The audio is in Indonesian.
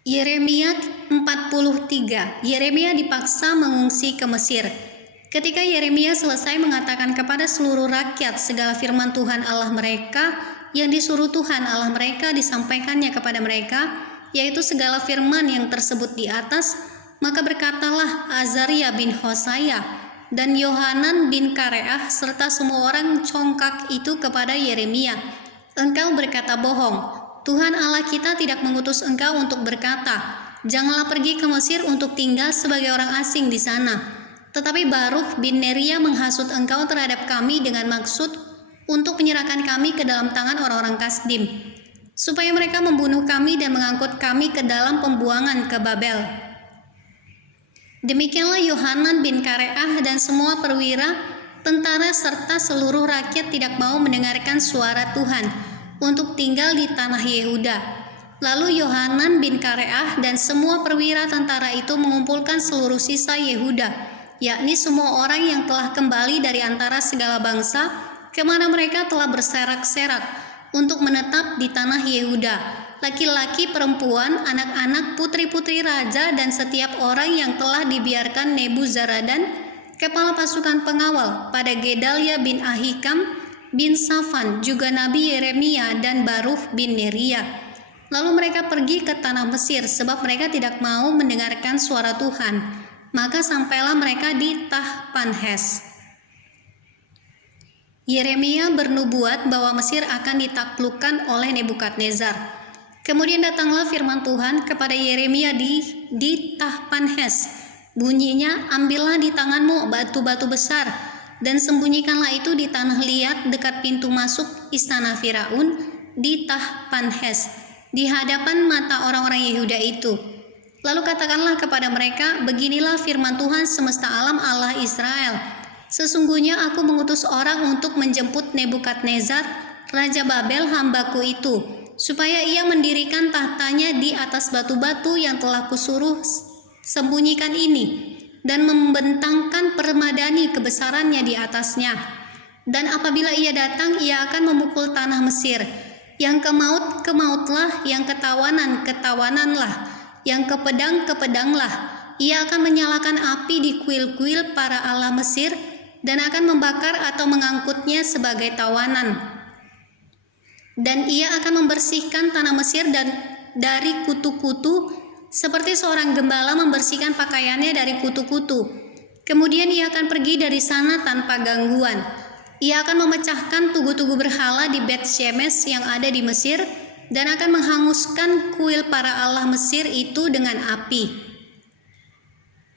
Yeremia 43. Yeremia dipaksa mengungsi ke Mesir. Ketika Yeremia selesai mengatakan kepada seluruh rakyat segala firman Tuhan Allah mereka yang disuruh Tuhan Allah mereka disampaikannya kepada mereka, yaitu segala firman yang tersebut di atas, maka berkatalah Azaria bin Hosaya dan Yohanan bin Kareah serta semua orang congkak itu kepada Yeremia, "Engkau berkata bohong. Tuhan Allah kita tidak mengutus engkau untuk berkata, janganlah pergi ke Mesir untuk tinggal sebagai orang asing di sana. Tetapi Baruk bin Neria menghasut engkau terhadap kami dengan maksud untuk menyerahkan kami ke dalam tangan orang-orang Kasdim, supaya mereka membunuh kami dan mengangkut kami ke dalam pembuangan ke Babel." Demikianlah Yohanan bin Kareah dan semua perwira, tentara serta seluruh rakyat tidak mau mendengarkan suara Tuhan untuk tinggal di tanah Yehuda. Lalu Yohanan bin Kareah dan semua perwira tentara itu mengumpulkan seluruh sisa Yehuda, yakni semua orang yang telah kembali dari antara segala bangsa kemana mereka telah berserak-serak untuk menetap di tanah Yehuda, laki-laki, perempuan, anak-anak, putri-putri raja, dan setiap orang yang telah dibiarkan Nebuzaradan, kepala pasukan pengawal, pada Gedalia bin Ahikam bin Safan, juga Nabi Yeremia dan Baruk bin Neria. Lalu mereka pergi ke tanah Mesir sebab mereka tidak mau mendengarkan suara Tuhan. Maka sampailah mereka di Tahpanhes. Yeremia bernubuat bahwa Mesir akan ditaklukkan oleh Nebukadnezar. Kemudian datanglah firman Tuhan kepada Yeremia di Tahpanhes. Bunyinya, "Ambillah di tanganmu batu-batu besar dan sembunyikanlah itu di tanah liat dekat pintu masuk istana Firaun di Tahpanhes, di hadapan mata orang-orang Yehuda itu. Lalu katakanlah kepada mereka, beginilah firman Tuhan semesta alam Allah Israel. Sesungguhnya aku mengutus orang untuk menjemput Nebukadnezar, Raja Babel hambaku itu, supaya ia mendirikan tahtanya di atas batu-batu yang telah kusuruh sembunyikan ini, dan membentangkan permadani kebesarannya di atasnya. Dan apabila ia datang, ia akan memukul tanah Mesir. Yang kemaut, kemautlah, yang ketawanan, ketawananlah, yang kepedang, kepedanglah. Ia akan menyalakan api di kuil-kuil para allah Mesir, dan akan membakar atau mengangkutnya sebagai tawanan. Dan ia akan membersihkan tanah Mesir dan dari kutu-kutu, seperti seorang gembala membersihkan pakaiannya dari kutu-kutu. Kemudian ia akan pergi dari sana tanpa gangguan. Ia akan memecahkan tugu-tugu berhala di Bet Shemesh yang ada di Mesir, dan akan menghanguskan kuil para allah Mesir itu dengan api.